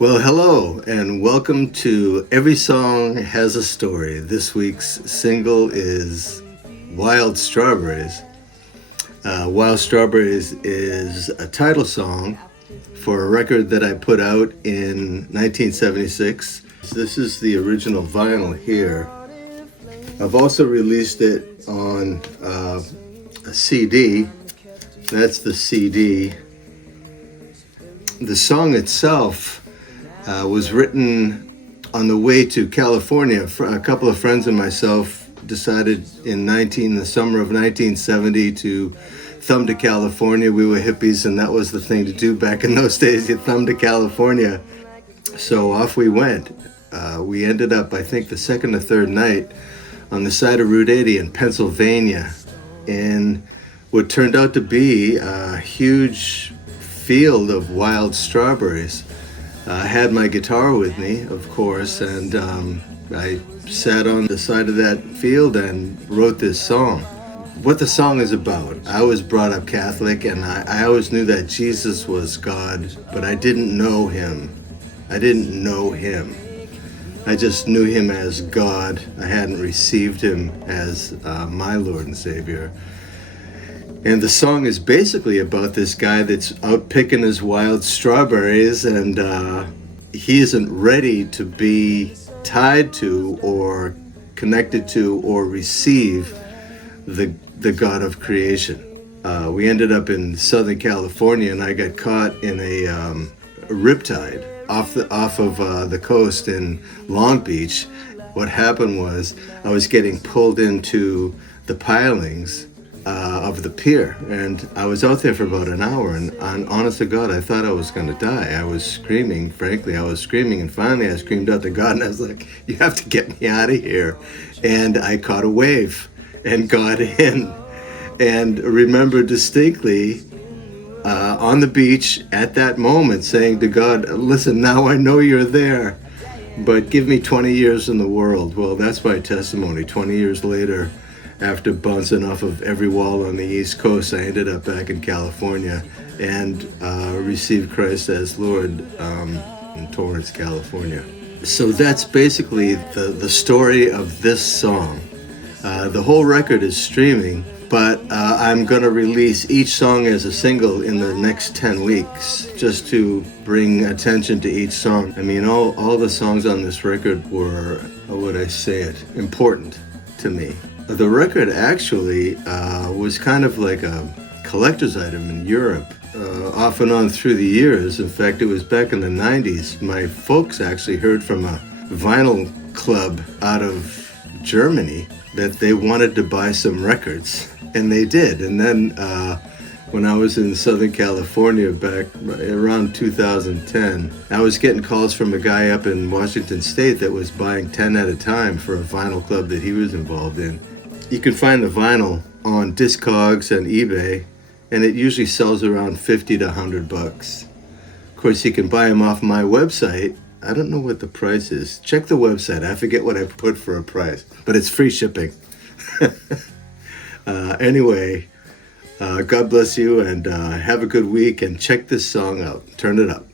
Well, hello, and welcome to Every Song Has a Story. This week's single is Wild Strawberries. Wild Strawberries is a title song for a record that I put out in 1976. This is the original vinyl here. I've also released it on a CD. That's the CD. The song itself was written on the way to California. A couple of friends and myself decided in the summer of 1970 to thumb to California. We were hippies, and that was the thing to do back in those days. You thumb to California. So off we went. We ended up, I think, the second or third night on the side of Route 80 in Pennsylvania, in what turned out to be a huge field of wild strawberries. I had my guitar with me, of course, and I sat on the side of that field and wrote this song. What the song is about: I was brought up Catholic, and I always knew that Jesus was God, but I didn't know him. I just knew him as God. I hadn't received him as my Lord and Savior. And the song is basically about this guy that's out picking his wild strawberries, and he isn't ready to be tied to or connected to or receive the God of creation. We ended up in Southern California, and I got caught in a riptide off of the coast in Long Beach. What happened was I was getting pulled into the pilings of the pier, and I was out there for about an hour, and honest to God, I thought I was going to die. I was screaming, and finally I screamed out to God, and I was like, you have to get me out of here. And I caught a wave and got in, and remember distinctly on the beach at that moment saying to God, listen, now I know you're there, but give me 20 years in the world. Well, that's my testimony. 20 years later, after bouncing off of every wall on the East Coast, I ended up back in California and received Christ as Lord in Torrance, California. So that's basically the story of this song. The whole record is streaming, but I'm going to release each song as a single in the next 10 weeks, just to bring attention to each song. I mean, all the songs on this record were, how would I say it, important to me. The record actually was kind of like a collector's item in Europe, off and on through the years. In fact, it was back in the 90s. My folks actually heard from a vinyl club out of Germany that they wanted to buy some records, and they did. And then when I was in Southern California back around 2010, I was getting calls from a guy up in Washington State that was buying 10 at a time for a vinyl club that he was involved in. You can find the vinyl on Discogs and eBay, and it usually sells around $50 to $100. Of course, you can buy them off my website. I don't know what the price is. Check the website. I forget what I put for a price, but it's free shipping. Anyway, God bless you, and have a good week, and check this song out. Turn it up.